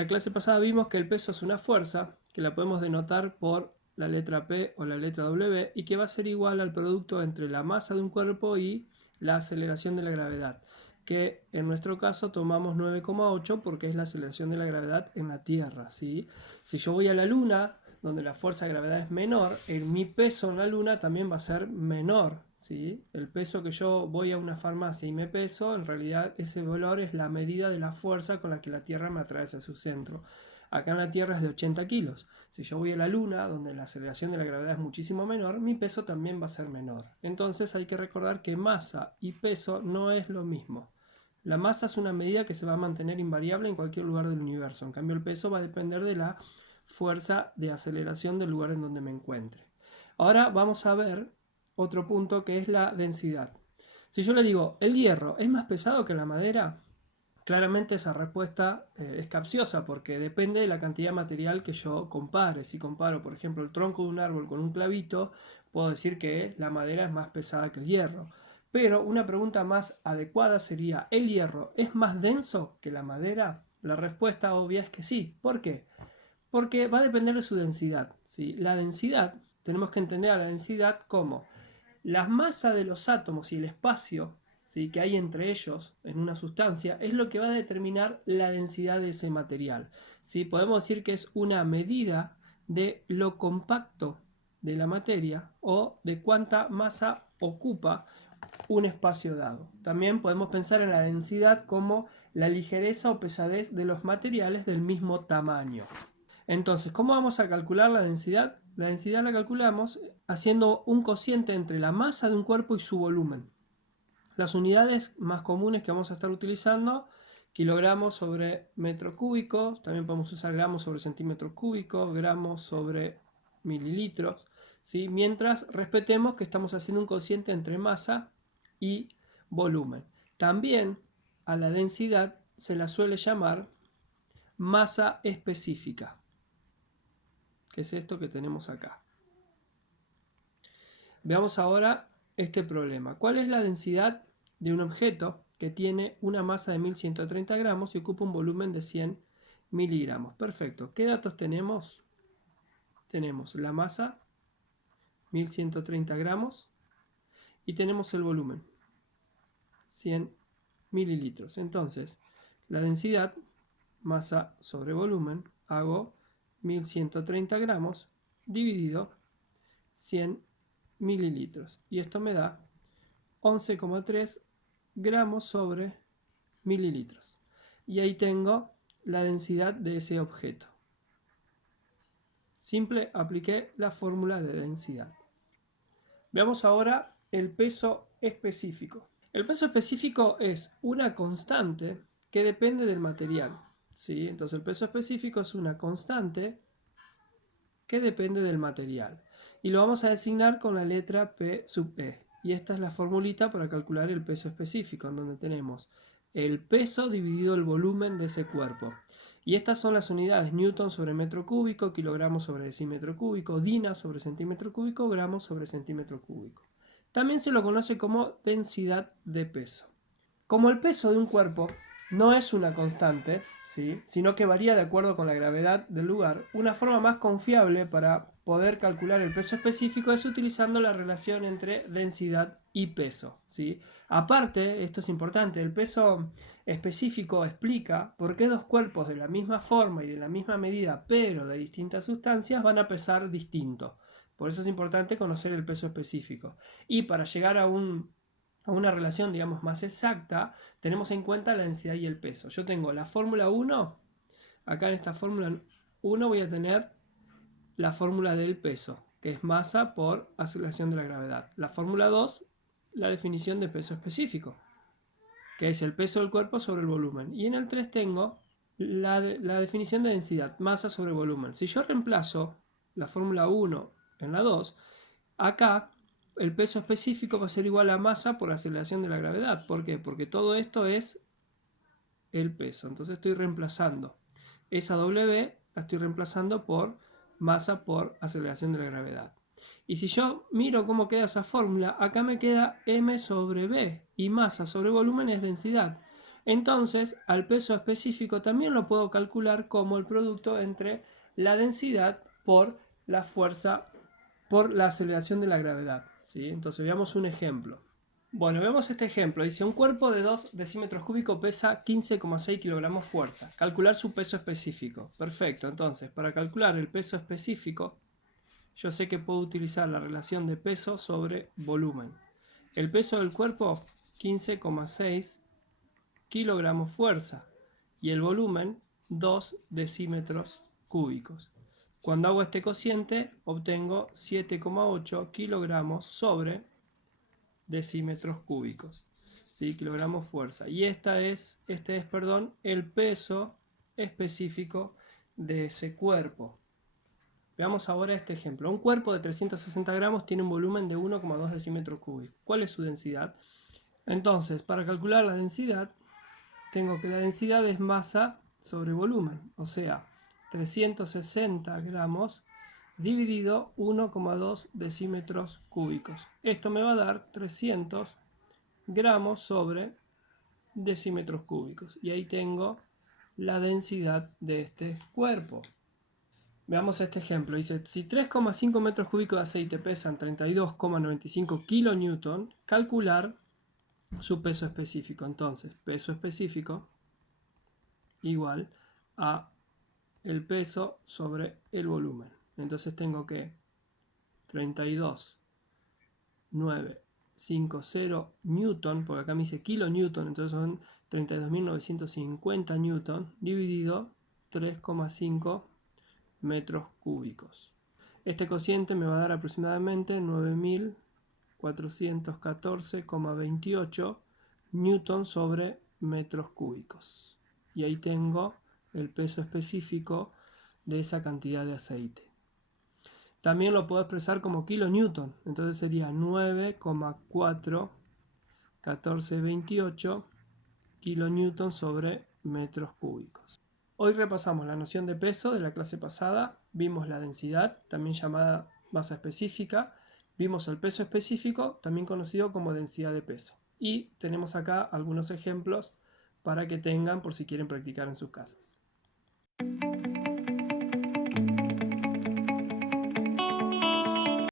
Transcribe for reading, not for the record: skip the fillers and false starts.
La clase pasada vimos que el peso es una fuerza, que la podemos denotar por la letra P o la letra W y que va a ser igual al producto entre la masa de un cuerpo y la aceleración de la gravedad, que en nuestro caso tomamos 9,8 porque es la aceleración de la gravedad en la Tierra, ¿sí? Si yo voy a la Luna, donde la fuerza de gravedad es menor, mi peso en la Luna también va a ser menor, ¿sí? El peso que yo voy a una farmacia y me peso, en realidad ese valor es la medida de la fuerza con la que la Tierra me atrae hacia su centro. Acá en la Tierra es de 80 kilos. Si yo voy a la Luna, donde la aceleración de la gravedad es muchísimo menor, mi peso también va a ser menor. Entonces hay que recordar que masa y peso no es lo mismo. La masa es una medida que se va a mantener invariable en cualquier lugar del universo. En cambio, el peso va a depender de la fuerza de aceleración del lugar en donde me encuentre. Ahora vamos a ver otro punto que es la densidad. Si yo le digo, ¿el hierro es más pesado que la madera? Claramente esa respuesta es capciosa porque depende de la cantidad de material que yo compare. Si comparo, por ejemplo, el tronco de un árbol con un clavito, puedo decir que la madera es más pesada que el hierro. Pero una pregunta más adecuada sería, ¿el hierro es más denso que la madera? La respuesta obvia es que sí. ¿Por qué? Porque va a depender de su densidad, ¿sí? La densidad, tenemos que entender a la densidad como la masa de los átomos y el espacio, ¿sí?, que hay entre ellos en una sustancia es lo que va a determinar la densidad de ese material, ¿sí? Podemos decir que es una medida de lo compacto de la materia o de cuánta masa ocupa un espacio dado. También podemos pensar en la densidad como la ligereza o pesadez de los materiales del mismo tamaño. Entonces, ¿cómo vamos a calcular la densidad? La densidad la calculamos haciendo un cociente entre la masa de un cuerpo y su volumen. Las unidades más comunes que vamos a estar utilizando, kilogramos sobre metro cúbico, también podemos usar gramos sobre centímetro cúbico, gramos sobre mililitros, ¿sí? Mientras respetemos que estamos haciendo un cociente entre masa y volumen. También a la densidad se la suele llamar masa específica, que es esto que tenemos acá. Veamos ahora este problema. ¿Cuál es la densidad de un objeto que tiene una masa de 1130 gramos y ocupa un volumen de 100 miligramos? Perfecto. ¿Qué datos tenemos? Tenemos la masa, 1130 gramos, y tenemos el volumen, 100 mililitros. Entonces, la densidad, masa sobre volumen, hago 1130 gramos dividido 100 mililitros. Y esto me da 11,3 gramos sobre mililitros. Y ahí tengo la densidad de ese objeto. Simple, apliqué la fórmula de densidad. Veamos ahora el peso específico. El peso específico es una constante que depende del material, ¿sí? Entonces el peso específico es una constante que depende del material. Y lo vamos a designar con la letra P sub E. Y esta es la formulita para calcular el peso específico, en donde tenemos el peso dividido el volumen de ese cuerpo. Y estas son las unidades: newton sobre metro cúbico, kilogramos sobre decímetro cúbico, dina sobre centímetro cúbico, gramos sobre centímetro cúbico. También se lo conoce como densidad de peso. Como el peso de un cuerpo no es una constante, ¿sí?, sino que varía de acuerdo con la gravedad del lugar, una forma más confiable para poder calcular el peso específico es utilizando la relación entre densidad y peso, ¿sí? Aparte, esto es importante, el peso específico explica por qué dos cuerpos de la misma forma y de la misma medida, pero de distintas sustancias, van a pesar distinto. Por eso es importante conocer el peso específico. Y para llegar a una relación, digamos, más exacta, tenemos en cuenta la densidad y el peso. Yo tengo la fórmula 1, acá en esta fórmula 1 voy a tener la fórmula del peso, que es masa por aceleración de la gravedad. La fórmula 2, la definición de peso específico, que es el peso del cuerpo sobre el volumen. Y en el 3 tengo la definición de densidad, masa sobre volumen. Si yo reemplazo la fórmula 1 en la 2, acá el peso específico va a ser igual a masa por aceleración de la gravedad. ¿Por qué? Porque todo esto es el peso. Entonces estoy reemplazando esa W, la estoy reemplazando por masa por aceleración de la gravedad. Y si yo miro cómo queda esa fórmula, acá me queda m sobre b, y masa sobre volumen es densidad. Entonces, al peso específico también lo puedo calcular como el producto entre la densidad por la fuerza, por la aceleración de la gravedad, ¿sí? Entonces, veamos un ejemplo. Bueno, vemos este ejemplo. Dice, un cuerpo de 2 decímetros cúbicos pesa 15,6 kilogramos fuerza. Calcular su peso específico. Perfecto, entonces, para calcular el peso específico, yo sé que puedo utilizar la relación de peso sobre volumen. El peso del cuerpo, 15,6 kilogramos fuerza. Y el volumen, 2 decímetros cúbicos. Cuando hago este cociente, obtengo 7,8 kilogramos sobre decímetros cúbicos, ¿sí? Kilogramos fuerza. Y este es, el peso específico de ese cuerpo. Veamos ahora este ejemplo. Un cuerpo de 360 gramos tiene un volumen de 1,2 decímetros cúbicos. ¿Cuál es su densidad? Entonces, para calcular la densidad, tengo que la densidad es masa sobre volumen, o sea, 360 gramos dividido 1,2 decímetros cúbicos. Esto me va a dar 300 gramos sobre decímetros cúbicos. Y ahí tengo la densidad de este cuerpo. Veamos este ejemplo. Dice, si 3,5 metros cúbicos de aceite pesan 32,95 kilonewton, calcular su peso específico. Entonces, peso específico igual a el peso sobre el volumen. Entonces tengo que 32,950 newton, porque acá me dice kilonewton, entonces son 32.950 newton, dividido 3,5 metros cúbicos. Este cociente me va a dar aproximadamente 9.414,28 newton sobre metros cúbicos. Y ahí tengo el peso específico de esa cantidad de aceite. También lo puedo expresar como kilonewton, entonces sería 9,41428 kilonewton sobre metros cúbicos. Hoy repasamos la noción de peso de la clase pasada, vimos la densidad, también llamada masa específica, vimos el peso específico, también conocido como densidad de peso. Y tenemos acá algunos ejemplos para que tengan por si quieren practicar en sus casas.